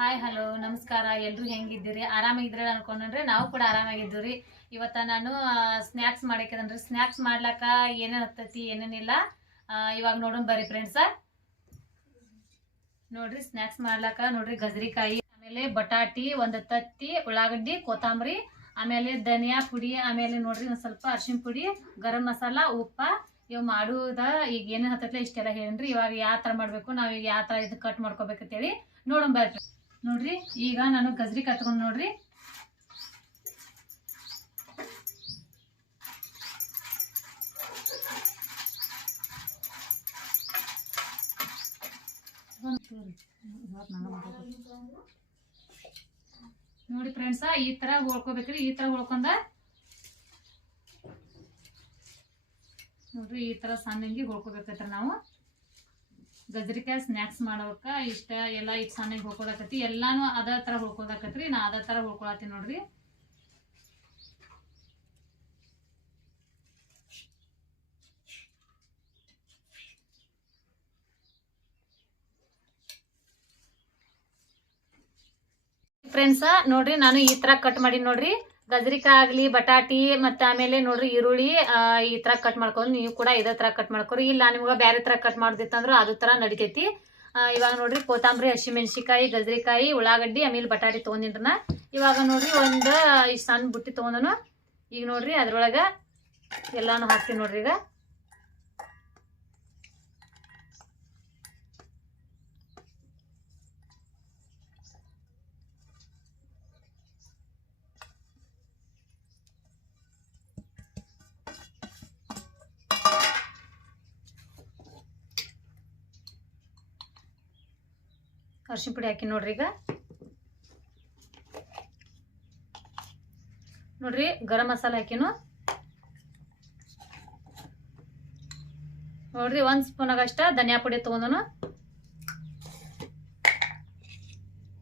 Hi hello ನಮಸ್ಕಾರ. ಎಲ್ರು ಹೆಂಗಿದ್ದೀರಿ? ಆರಾಮಾಗಿದ್ರೆ ಅನ್ಕೊಂಡ್ರೆ ನಾವು ಕೂಡ ಆರಾಮಾಗಿದ್ದೀವಿ ಇವತ್ತ ನಾನು ಸ್ನ್ಯಾಕ್ಸ್ ಮಾಡಕ್ಕಿದನ್ರಿ ಸ್ನ್ಯಾಕ್ಸ್ ಮಾಡ್ಲಾಕ ಏನೇನು ಹತ್ತೈತಿ ಏನೇನಿಲ್ಲ ಇವಾಗ ನೋಡೋಣ ಬರ್ರಿ ಫ್ರೆಂಡ್ಸ ನೋಡ್ರಿ ಸ್ನ್ಯಾಕ್ಸ್ ಮಾಡ್ಲಾಕ, ನೋಡ್ರಿ ಗಜರಿಕಾಯಿ, ಆಮೇಲೆ ಬಟಾಟಿ, ಒಂದು ತತ್ತಿ, ಉಳ್ಳಾಗಡ್ಡಿ, ಕೊತ್ತಂಬರಿ, ಆಮೇಲೆ ಧನಿಯಾ ಪುಡಿ, ಆಮೇಲೆ ನೋಡ್ರಿ ಒಂದು ಸ್ವಲ್ಪ ಅರ್ಶಿನ ಪುಡಿ, ಗರಂ ಮಸಾಲ, ಉಪ್ಪ. ಇವು ಮಾಡುದ ಈಗ ಏನೇನು ಹತ್ತೈತಿ ಇಷ್ಟೆಲ್ಲ ಹೇಳಿನ್ರಿ. ಇವಾಗ ಯಾವ ಥರ ಮಾಡಬೇಕು, ನಾವ್ ಈಗ ಯಾವ ತರ ಇದು ಕಟ್ ಮಾಡ್ಕೋಬೇಕಂತೇಳಿ ನೋಡೋಣ ಬರ್ರಿ. ನೋಡ್ರಿ, ಈಗ ನಾನು ಗಜ್ರಿ ಕತ್ಕೊಂಡು ನೋಡ್ರಿ. ನೋಡಿ ಫ್ರೆಂಡ್ಸ ಈ ತರ ಹೋಳ್ಕೋಬೇಕ್ರಿ, ಈ ತರ ಹೋಳ್ಕೊಂಡ. ನೋಡ್ರಿ, ಈ ತರ ಸಣ್ಣಂಗಿ ಹೋಳ್ಕೋಬೇಕ್ರಿ ನಾವು. ಗಜ್ರಿಕಾಯಿ ಸ್ನ್ಯಾಕ್ಸ್ ಮಾಡೋಕ ಇಷ್ಟ ಎಲ್ಲ ಇಟ್ ಸಣ್ಣಗೆ ಹೋಗೋದಾಕತಿ ಎಲ್ಲಾನು ಅದ ತರ ಹೊಳ್ಕೊಳಕತ್ರಿ, ನಾ ಅದ ತರ ಹೊಳ್ಕೊಳತ್ತೀನಿ ನೋಡ್ರಿ. ಫ್ರೆಂಡ್ಸ ನೋಡ್ರಿ, ನಾನು ಈ ತರ ಕಟ್ ಮಾಡಿ ನೋಡ್ರಿ. ಗಜರಿಕಾಯಿ ಆಗ್ಲಿ, ಬಟಾಟಿ, ಮತ್ತೆ ಆಮೇಲೆ ನೋಡ್ರಿ ಈರುಳ್ಳಿ ಈ ತರ ಕಟ್ ಮಾಡ್ಕೊಂಡು ನೀವು ಕೂಡ ಇದೇ ತರ ಕಟ್ ಮಾಡ್ಕೊರಿ. ಇಲ್ಲ ನಿಮ್ಗೆ ಬೇರೆ ತರ ಕಟ್ ಮಾಡ್ದಿತ್ತಂದ್ರ ಅದು ತರ ನಡಿತೈತಿ. ಇವಾಗ ನೋಡ್ರಿ ಕೊತ್ತಂಬರಿ ಹಸಿಮೆಣಸಿಕಾಯಿ ಗಜರಿಕಾಯಿ, ಉಳ್ಳಾಗಡ್ಡಿ ಆಮೇಲೆ ಬಟಾಟಿ ತೊಗೊಂಡಿನ್ರನ ಇವಾಗ ನೋಡ್ರಿ ಒಂದು, ಇಷ್ಟು ಸಣ್ಣ ಬುಟ್ಟಿ ತೊಗೊಂಡನು. ಈಗ ನೋಡ್ರಿ ಅದ್ರೊಳಗೆ ಎಲ್ಲಾನು ಹಾಕ್ತೀನಿ ನೋಡ್ರಿ ಈಗ. ಅರ್ಶಿನ ಪುಡಿ ಹಾಕಿ ನೋಡ್ರಿ ಈಗ. ನೋಡ್ರಿ, ಗರಂ ಮಸಾಲ ಹಾಕಿನು. ನೋಡ್ರಿ, ಒಂದ್ ಸ್ಪೂನ್ ಅಷ್ಟ ಧನಿಯಾ ಪುಡಿ ತಗೊಂಡನು.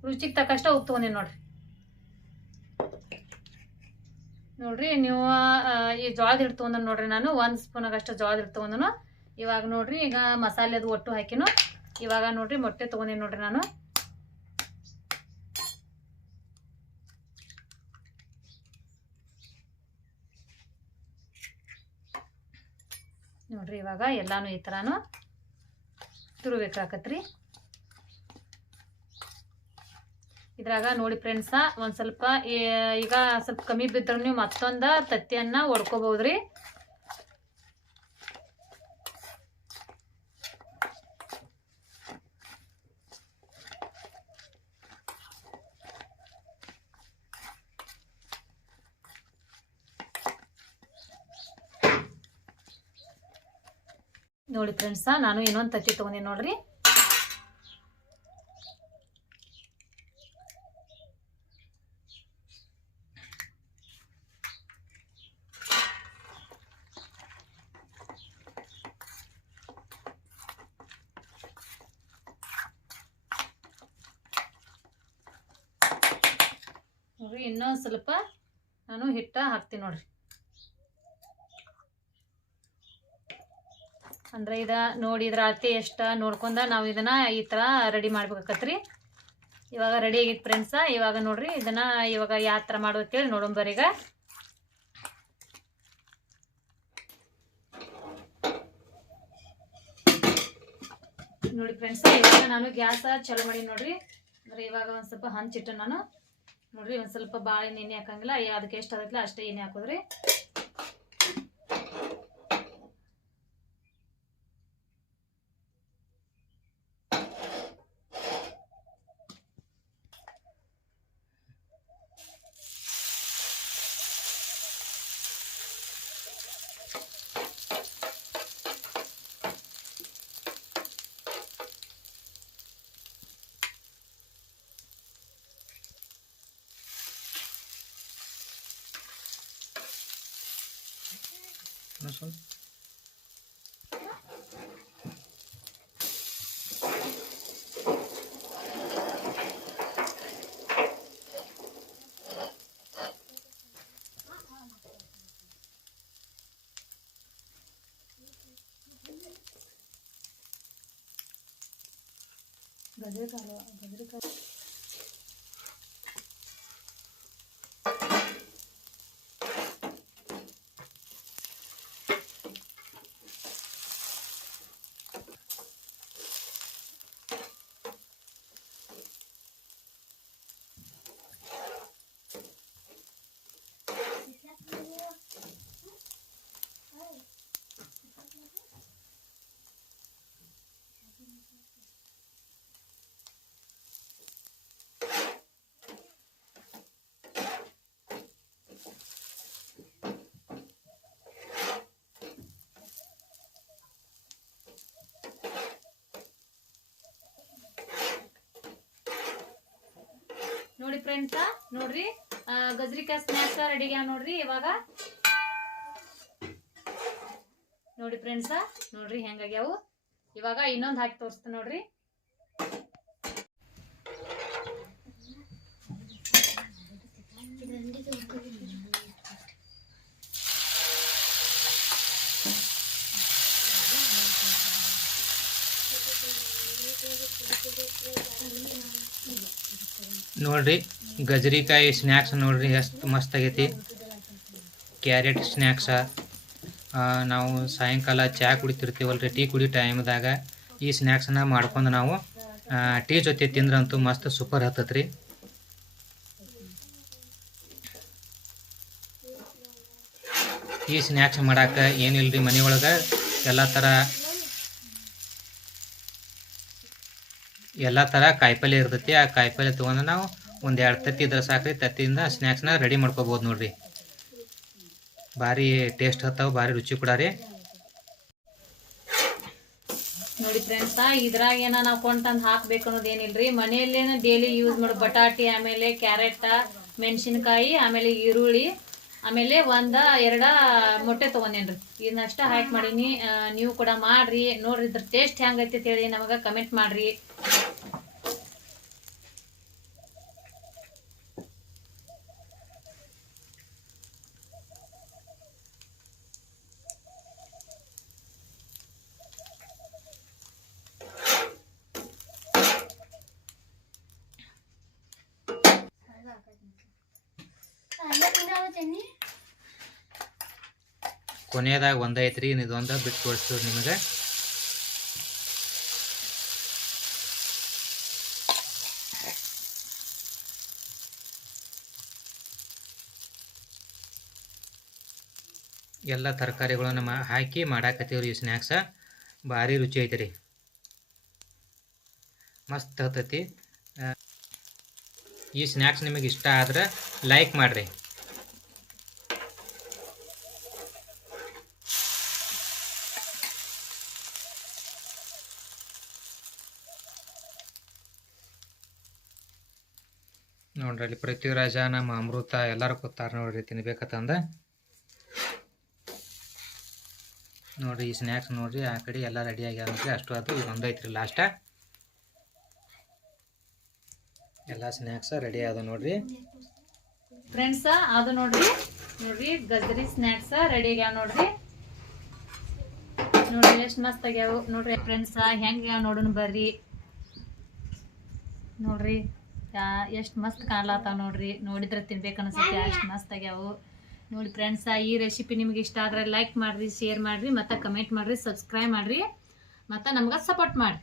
ರುಚಿಗೆ ತಕ್ಕಷ್ಟ ಉಪ್ಪು ತಗೊಂಡಿನಿ ನೋಡ್ರಿ. ನೋಡ್ರಿ, ನೀವು ಈ ಜೋಳದ ಹಿಟ್ಟು ತಗೊಂಡ್ ನೋಡ್ರಿ ನಾನು. ಒಂದ್ ಸ್ಪೂನ್ ಅಷ್ಟ ಜೋಳದ ಹಿಟ್ಟು ತಗೊಂಡನು. ಇವಾಗ ನೋಡ್ರಿ, ಈಗ ಮಸಾಲೆದು ಒಟ್ಟು ಹಾಕಿನು. ಇವಾಗ ನೋಡ್ರಿ ಮೊಟ್ಟೆ ತಗೊಂಡಿನಿ ನೋಡ್ರಿ ನಾನು. ನೋಡ್ರಿ ಇವಾಗ ಎಲ್ಲಾನು ಈ ತರಾನು ತುರುಬೇಕಾಕತ್ರಿ. ಇದ್ರಾಗ ನೋಡಿ ಫ್ರೆಂಡ್ಸ ಒಂದ್ ಸ್ವಲ್ಪ ಈಗ ಸ್ವಲ್ಪ ಕಮ್ಮಿ ಬಿದ್ದರೂ ನೀವು ಮತ್ತೊಂದ ತತ್ತಿಯನ್ನ ಒಡ್ಕೋಬಹುದ್ರಿ. ನೋಡಿ ಫ್ರೆಂಡ್ಸ ನಾನು ಇನ್ನೊಂದು ತತ್ತಿ ತೊಗೊಂಡೆ ನೋಡ್ರಿ. ನೋಡ್ರಿ ಇನ್ನೊಂದು ಸ್ವಲ್ಪ ನಾನು ಹಿಟ್ಟ ಹಾಕ್ತೀನಿ ನೋಡ್ರಿ. ಅಂದ್ರೆ ಇದ ನೋಡಿ ಇದ್ರ ಅಳತೆ ಎಷ್ಟ ನೋಡ್ಕೊಂಡ ನಾವು ಇದನ್ನ ಈ ತರ ರೆಡಿ ಮಾಡ್ಬೇಕಾಕತ್ರಿ. ಇವಾಗ ರೆಡಿ ಆಗಿತ್ತು ಫ್ರೆಂಡ್ಸ ಇವಾಗ ನೋಡ್ರಿ ಇದನ್ನ ಇವಾಗ ಯಾವ ನೋಡೋಣ ಬರ್ರಿ ಈಗ ನೋಡಿ ಫ್ರೆಂಡ್ಸ್ ಇವಾಗ ನಾನು ಗ್ಯಾಸ ಚಲೋ ಮಾಡಿ ನೋಡ್ರಿ. ಅಂದ್ರೆ ಇವಾಗ ಒಂದ್ ಸ್ವಲ್ಪ ಹಂಚಿಟ್ಟು ನಾನು. ನೋಡ್ರಿ ಒಂದ್ ಸ್ವಲ್ಪ ಭಾಳ ಎಣ್ಣೆ ಹಾಕಂಗಿಲ್ಲ ಅದಕ್ಕೆ ಎಷ್ಟು ಆಗತ್ತಲ್ಲ ಅಷ್ಟೇ ಎಣ್ಣೆ ಹಾಕೋದ್ರಿ. ಗಜರಿಕಾಯಿ ಗಜರಿಕಾಯಿ ನೋಡಿ ಫ್ರೆಂಡ್ಸ ನೋಡ್ರಿ ಗಜ್ರಿಕಾಯಿ ಸ್ನ್ಯಾಕ್ಸ್ ಅಡಿಗೆ ನೋಡ್ರಿ, ಇವಾಗ. ನೋಡಿ ಫ್ರೆಂಡ್ಸ ನೋಡ್ರಿ ಹೆಂಗಾಗ್ಯಾವು ಇವಾಗ ಇನ್ನೊಂದು ಹಾಕಿ ತೋರಿಸ್ತೀನಿ ನೋಡ್ರಿ. ನೋಡ್ರಿ ಗಜರಿಕಾಯಿ ಸ್ನ್ಯಾಕ್ಸ್ ನೋಡ್ರಿ, ಎಷ್ಟು ಮಸ್ತ್ ಆಗೈತಿ. ಕ್ಯಾರೆಟ್ ಸ್ನ್ಯಾಕ್ಸ ನಾವು ಸಾಯಂಕಾಲ ಚಹಾ ಕುಡಿತಿರ್ತೀವಲ್ರಿ, ಟೀ ಕುಡಿ ಟೈಮ್ದಾಗ. ಈ ಸ್ನ್ಯಾಕ್ಸನ್ನ ಮಾಡ್ಕೊಂಡು ನಾವು ಟೀ ಜೊತೆ ತಿಂದ್ರಂತೂ ಮಸ್ತ್ ಸೂಪರ್ ಹತ್ತತ್ರಿ. ಈ ಸ್ನ್ಯಾಕ್ಸ್ ಮಾಡಾಕ ಏನಿಲ್ರಿ ಮನೆಯೊಳಗೆ? ಎಲ್ಲ ಥರ ಎಲ್ಲ ಥರ ಕಾಯಿಪಲ್ಲೆ ಇರ್ತೈತಿ. ಆ ಕಾಯಿಪಲ್ಲೆ ತೊಗೊಂಡು ನಾವು ಒಂದು ಎರಡು ತತ್ತಿ ಇದ್ರೆ ಸಾಕ್ರಿ. ತತ್ತಿಯಿಂದ ಸ್ನ್ಯಾಕ್ಸ್ನ ರೆಡಿ ಮಾಡ್ಕೋಬೋದು ನೋಡ್ರಿ. ಭಾರಿ ಟೇಸ್ಟ್ ಹತ್ತಾವ, ಭಾರಿ ರುಚಿ ಕೂಡ ರೀ ನೋಡಿ ಫ್ರೆಂಡ್ಸ ಇದ್ರಾಗ ಏನ ನಾವು ಕೊಂಡ್ತಂದು ಹಾಕ್ಬೇಕು ಅನ್ನೋದು ಏನಿಲ್ರಿ? ಮನೆಯಲ್ಲೇನ ಡೈಲಿ ಯೂಸ್ ಮಾಡೋ. ಬಟಾಟಿ, ಆಮೇಲೆ ಕ್ಯಾರೆಟ್, ಮೆಣಸಿನ್ಕಾಯಿ, ಆಮೇಲೆ ಈರುಳ್ಳಿ, ಆಮೇಲೆ ಒಂದ, ಎರಡ ಮೊಟ್ಟೆ ತಗೊಂಡೇನ್ರಿ. ಇದನ್ನಷ್ಟ ಹಾಕಿ ಮಾಡೀನಿ. ನೀವು ಕೂಡ ಮಾಡ್ರಿ. ನೋಡ್ರಿ ಇದ್ರ ಟೇಸ್ಟ್ ಹೆಂಗೈತಿ ಹೇಳಿ ನಮಗ ಕಮೆಂಟ್ ಮಾಡ್ರಿ. ಕೊನೆಯದಾಗ ಒಂದೈತ್ರಿ ಇದೊಂದ ಬಿಟ್ಟು ತೋರಿಸ್ತೀವಿ ನಿಮಗೆ. ಎಲ್ಲ ತರಕಾರಿಗಳನ್ನು ಮಾ ಹಾಕಿ ಮಾಡಾಕತ್ತೀವ್ರಿ ಈ ಸ್ನ್ಯಾಕ್ಸ ಭಾರಿ ರುಚಿ ಐತ್ರಿ. ಮಸ್ತ್ ಹತ್ತತಿ. ಈ ಸ್ನ್ಯಾಕ್ಸ್ ನಿಮಗೆ ಇಷ್ಟ ಆದ್ರೆ ಲೈಕ್ ಮಾಡಿರಿ. ನೋಡ್ರಿ ಅಲ್ಲಿ ಪೃಥ್ವಿರಾಜ, ನಮ್ಮ ಅಮೃತ ಎಲ್ಲರೂ ಕೂತಾರ ನೋಡ್ರಿ ತಿನ್ಬೇಕತ್ತಂದ ನೋಡ್ರಿ ಈ ಸ್ನ್ಯಾಕ್ಸ್ ನೋಡ್ರಿ, ಆ ಕಡೆ ಎಲ್ಲ ರೆಡಿ ಆಗ್ಯಾವ ನೋಡ್ರಿ. ಅಷ್ಟು ಅದು ಈಗ ಒಂದೈತ್ರಿ ಲಾಸ್ಟ ಎಲ್ಲ ಸ್ನ್ಯಾಕ್ಸ್ ರೆಡಿ ಆದ ನೋಡ್ರಿ. ಫ್ರೆಂಡ್ಸ ಅದು ನೋಡ್ರಿ. ನೋಡ್ರಿ ಗಜ್ರಿ ಸ್ನ್ಯಾಕ್ಸ್ ರೆಡಿ ಆಗ್ಯಾವ ನೋಡ್ರಿ. ನೋಡ್ರಿ ಎಷ್ಟು ಮಸ್ತ್ ಆಗ್ಯಾವ. ನೋಡ್ರಿ ಫ್ರೆಂಡ್ಸ ಹೆಂಗ್ ನೋಡೋಣ ಬರ್ರಿ. ನೋಡ್ರಿ. ಎಷ್ಟು ಮಸ್ತ್ ಕಾಣ್ಲಾತಾವ ನೋಡ್ರಿ. ನೋಡಿದ್ರೆ ತಿನ್ಬೇಕು ಅನ್ಸುತ್ತೆ. ಅಷ್ಟು ಮಸ್ತ್ ಆಗ್ಯಾವು. ನೋಡಿ ಫ್ರೆಂಡ್ಸ್ ಈ ರೆಸಿಪಿ ನಿಮ್ಗೆ ಇಷ್ಟ ಆದ್ರೆ ಲೈಕ್ ಮಾಡ್ರಿ ಶೇರ್ ಮಾಡ್ರಿ ಮತ್ತೆ ಕಮೆಂಟ್ ಮಾಡ್ರಿ ಸಬ್ಸ್ಕ್ರೈಬ್ ಮಾಡ್ರಿ ಮತ್ತೆ ನಮ್ಗೆ ಸಪೋರ್ಟ್ ಮಾಡ್ರಿ.